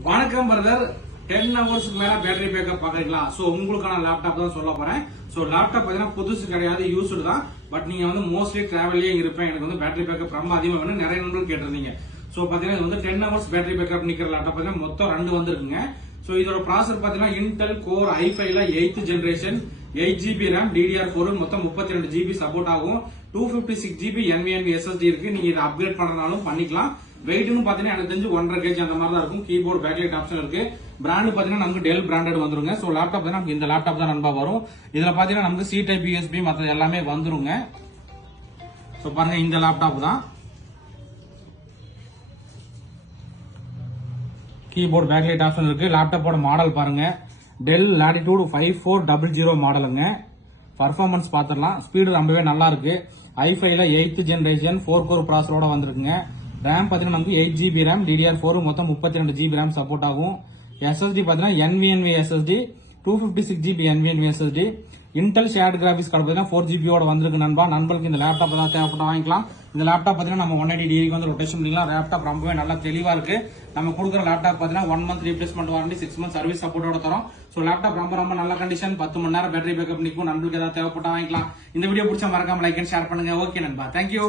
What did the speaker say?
வணக்கம் brother ten ஹவர்ஸ்க்கு மேல பேட்டரி பேக்கப் பாக்குறீங்களா? சோ உங்களுக்கான லேப்டாப் தான் சொல்ல போறேன். சோ லேப்டாப் பாத்தீங்கன்னா புதுசு கிடையாது யூஸ்டு தான். பட் நீங்க வந்து மோஸ்ட்லி டிராவல்லே இருப்பேன். எனக்கு வந்து பேட்டரி பேக்கப் ரொம்ப அதிகமா வேணும் நிறைய நண்பர்கள் கேட்டிருந்தீங்க. சோ பாத்தீங்கன்னா இது வந்து டென் ஹவர்ஸ் பேட்டரி பேக்கப் நிக்கிற லேப்டாப் பாத்தீங்கன்னா மொத்தம் ரெண்டு வந்திருக்குங்க. சோ இதோட ப்ராசர் பாத்தீங்கன்னா இன்டெல் கோர் ஐ ஃபைவ்ல eighth generation eight GB RAM DDR four மொத்தம் முப்பத்தி ரெண்டு ஜிபி சப்போர்ட் ஆகும். Two fifty six GB NVMe SSD இருக்கு. நீங்க இதை அப்கிரேட் பண்ணனாலும் பண்ணிக்கலாம். வெயிட்னு பாத்தீங்கன்னா எனக்கு தெரிஞ்சு ஒன்றரை கேஜி அந்த மாதிரி தான் இருக்கும். கீபோர்ட் பேக்லைட் ஆப்ஷன் இருக்கு. பிராண்ட் பாத்தீங்கன்னா நமக்கு டெல் பிராண்டட் வந்துருங்க. சோ லேப்டாப் தான் நமக்கு இந்த லேப்டாப் தான் நண்பா வரும். இதுல பாத்தீங்கன்னா நமக்கு சி டைப் யூஎஸ்பி மற்ற எல்லாமே வந்துருங்க. சோ பாருங்க இந்த லேப்டாப் தான். கீபோர்டு பேக்லைட் ஆப்ஷன் இருக்கு. லேப்டாப்போட மாடல் பாருங்க. Dell Latitude five four double zero மாடலுங்க பர்ஃபார்மன்ஸ் பார்த்துடலாம். ஸ்பீடு ரொம்பவே நல்லா இருக்கு ஐஃபைல எயித் ஜென்ரேஷன் ஃபோர் கோர் ப்ராசரோட வந்திருக்குங்க. ரேம் பார்த்தீங்கன்னா நமக்கு eight GB RAM DDR four மொத்தம் முப்பத்தி ரெண்டு ஜிபி ரேம் சப்போர்ட் ஆகும் எஸ்எஸ்டி பார்த்தீங்கன்னா NVMe SSD two fifty six GB NVMe SSD Intel shared graphics card பார்த்தீங்கன்னா ஃபோர் ஜிபியோட வந்திருக்கு நண்பா. நண்பர்களுக்கு இந்த லேப்டாப் தான் தேவைப்பட்ட வாங்கிக்கலாம். இந்த லேப்டாப் பார்த்தீங்கன்னா நம்ம ஒன் எயிட்டி டிகிரிக்கு வந்து ரொட்டேஷன் பண்ணிக்கலாம். லேப்டாப் ரொம்பவே நல்லா தெளிவா இருக்கு. நம்ம கொடுக்குற லேப்டாப் பார்த்தீங்கன்னா one month replacement warranty six month service சப்போர்ட்டோட தரோம். ஸோ லேப்டாப் ரொம்ப ரொம்ப நல்ல கண்டிஷன் பத்து மணி நேரம் பேட்டரி பேக்கப் நிற்கும். நம்மளுக்கு ஏதாவது தேவைப்பட்ட வாங்கிக்கலாம். இந்த வீடியோ பிடிச்சா மறக்காம லைக் அண்ட் ஷேர் பண்ணுங்க. ஓகே நண்பா. Thank you